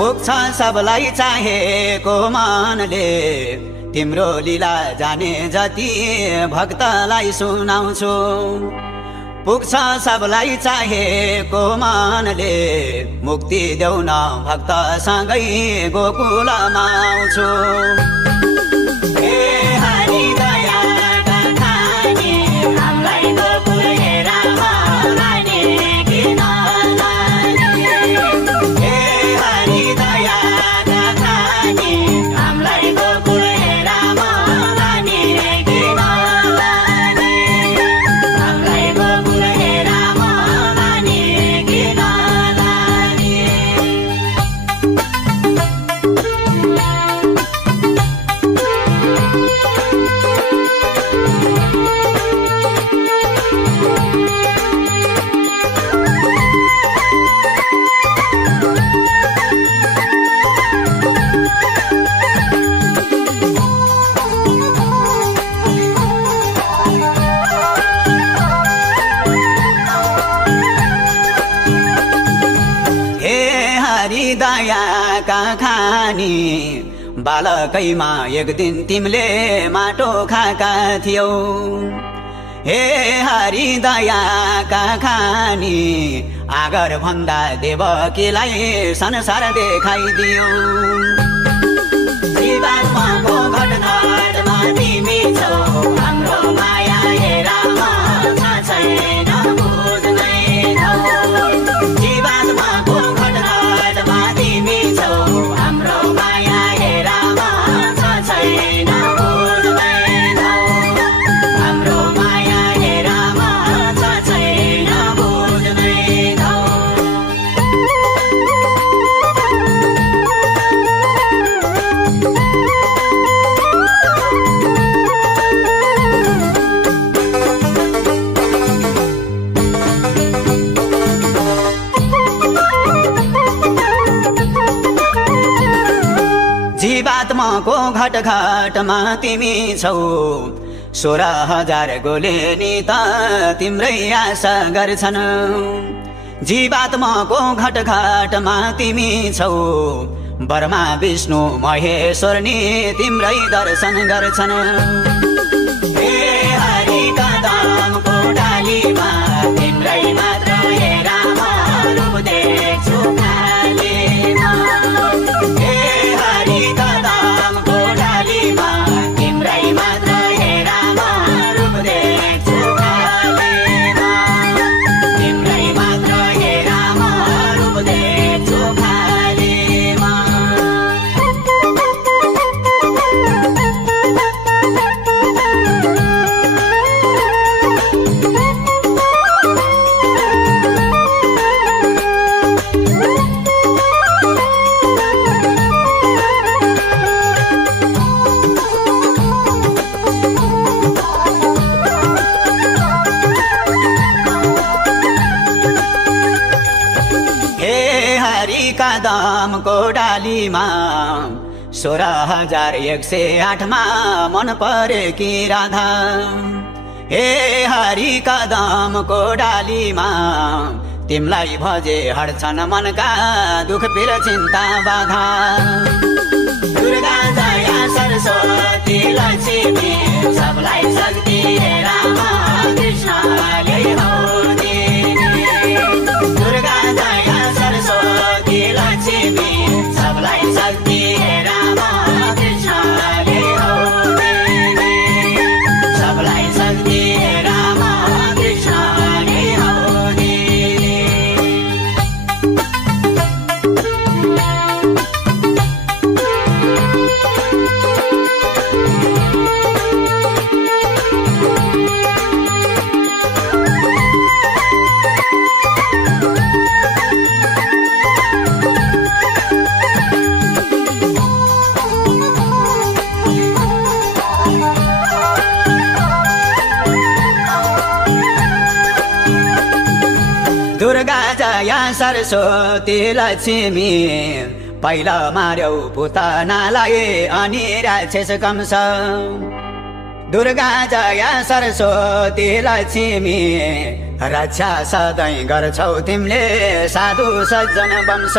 पुग्छ सबलाई चाहेको मनले तिम्रो लीला जाने जति भक्तलाई सुनाउँछु पुग्छ सबलाई चाहेको मनले मुक्ति देऊ न भक्तसँगै गोकुलमा आउँछु दयाका खानी बालकैमा एक दिन तिमीले माटो खाका थियौ हे हरि दयाका खानी आगर भन्दा देवकीलाई संसार देखाइदियौ जीवात्माको घटघटमा तिमी छौ हाम्रो माया हेरा छैन बुझ्नै नौ जीवात्माको जीवात्माको घटघटमा तिमी छौ 16,000 गोले नि त तिम्रै आशा गर्छन् जीवात्माको घटघटमा तिमी छौ ब्रह्मा विष्णु महेश्वर नि तिम्रै दर्शन गर्छन् हे हरि कदमको डालीमा तिम्रै मात्र हेरामा रूप देख्छु खालीमा हे हरि कदमको डालीमा तिम्रै मात्र हेरामा रूप देख्छु खालीमा तिम्रै मात्र हेरामा रूप देख्छु खालीमा कदमको डालीमा 16,108 मा मन परेकी राधा हे हरि कदमको डालीमा तिमलाई भजे हट्छन् मनका दुख पीर चिन्ता बाधा दुर्गा दया सरस्वती लक्ष्मी सबलाई शक्ति रामा कृष्णले हो दुर्गा दया सरस्वती लक्ष्मी सबलाई शक्ति रामा कृष्णले हो सबलाई शक्ति रामा कृष्णले हो दुर्गा जया सरस्वती लक्ष्मी पहिला मार्यौ पुतनालाई अनि राक्षस कंस दुर्गा जया सरस्वती लक्ष्मी रक्षा सधैँ गर्छौ तिमीले साधु सज्जन वंश